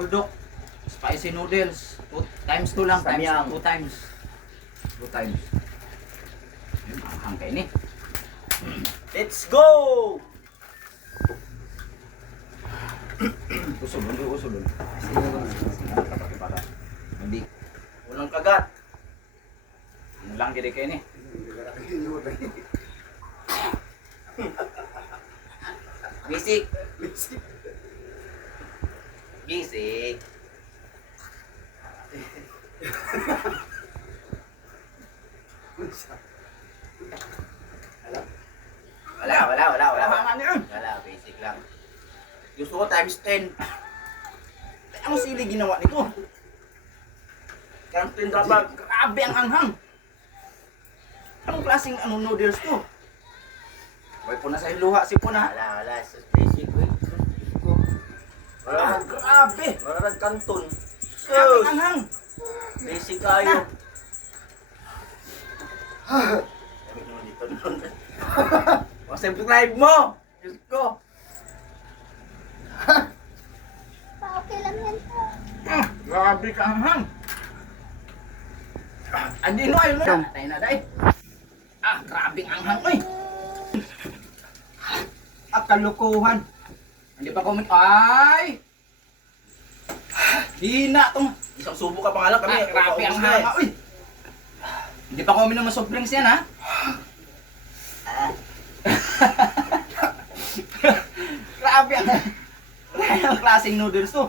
Puldok. Spicy noodles. Times 2 lang. Samyang. 2 times. 2 times. Ang kain eh. Let's go! Usulun. Para. Hindi. Unang kagat. Ano lang gini kain eh. Bisik. Bisik. Wala. Ano yun? Wala, basic lang. Gusto ko times 10. Ang sili ginawa nito. Times 10 dapat. Grabe ang anghang. Anong klaseng noodles to? Huwag po na sa luha si Puna. Wala. It's basic. Wala Grabe. nang kanton. Grabe ang anghang. Basic kayo. Sabi naman dito nun. Subscribe mo. Diyos ko. Okay lang yan po. Grabe ka anghang. Andino ayun na. Tayo na day. Grabe ang anghang oy. Kalukuhan. Hindi pa comment. Ay! Hina tong. Isang subo ka pa nga lang kami. Grabe ang hanga oy. Hindi pa kami naman soft drinks yan ha. Grabe ang klaseng noodles to.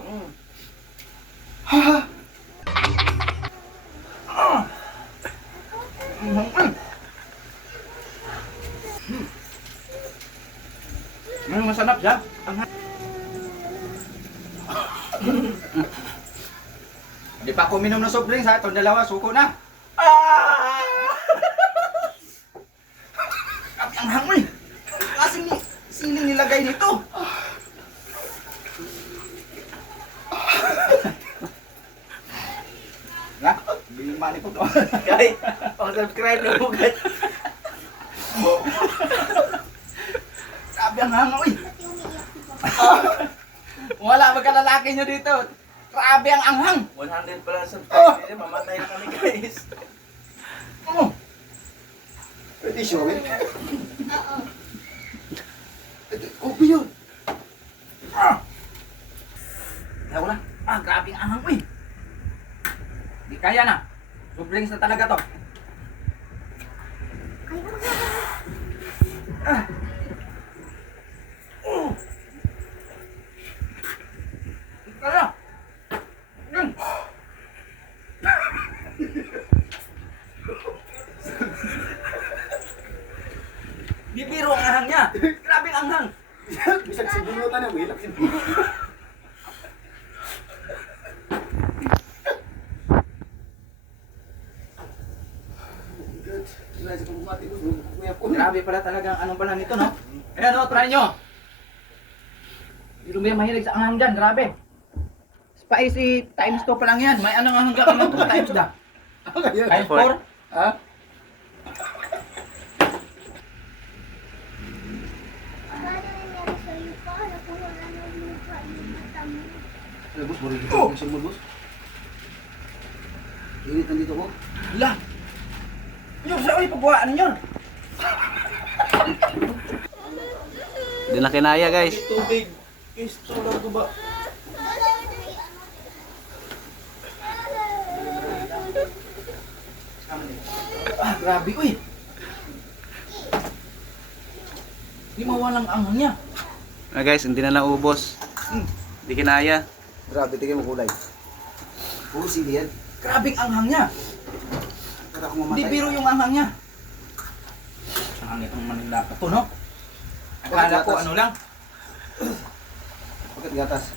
Masarap siya. Hindi pa ako minom ng soft drinks ha. Itong dalawa, suko na. Grabe ang hangoy. Kasing siling nilagay nito. Nga, bilma ni po to. Guys, pang-subscribe na bugat. Grabe ang hangoy. Pati umiiyak ko. Wala magkalalaki nyo dito. Grabe ang anghang. 100 pala subscribe nila, mamatay na kami guys. Oh. Pwede siya, eh. Oo. Kopi yun. Ayaw na. Grabe ang anghang uy. Di kaya na. Soft drinks na talaga to. Di kaya. Yun. Bibiro ang anghang niya. Grabe ang anghang. Bisag sibunutan niya, wilak sibunutan. Grabe pala talaga ang anong pala nito, no? Ayan, no, try nyo. Hindi may mahilig sa anghang dyan, grabe. Spicy times 2 pa lang yan. May anong hanggang anong 2 times da. Times 4. Ha? Paano nangyari sa'yo pa? Nakuha na ng lupa yung mata mo. Ay, boss, bari dito. Ang sumul, boss. Init nandito ko. Wala. Yung sa ulit pagbuhaan ninyo. Hindi na kinaya guys. Tubig. Isto lang ko ba? Grabe, uy. Hindi mawalang anghang niya. Guys, hindi na naubos. Hindi kinaya. Grabe, tingin mo kulay. Puro sili yan. Grabe ang anghang niya. Kada ako Hindi mamatay. biro yung anghang niya. Ang itong Manila pa to, no? Akala ko ano lang. Bakit gatas?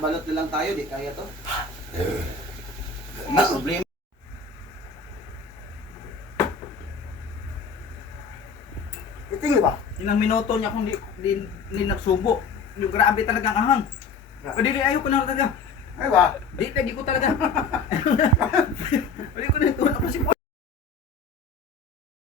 Balot na lang tayo, di kaya to. May problema. Itingin ba? Ilang minuto niya kung di nagsubo. Yung grabe talagang ahang. Pwede rin ayoko na talaga. Ay ba? Di ko talaga. Pwede ko na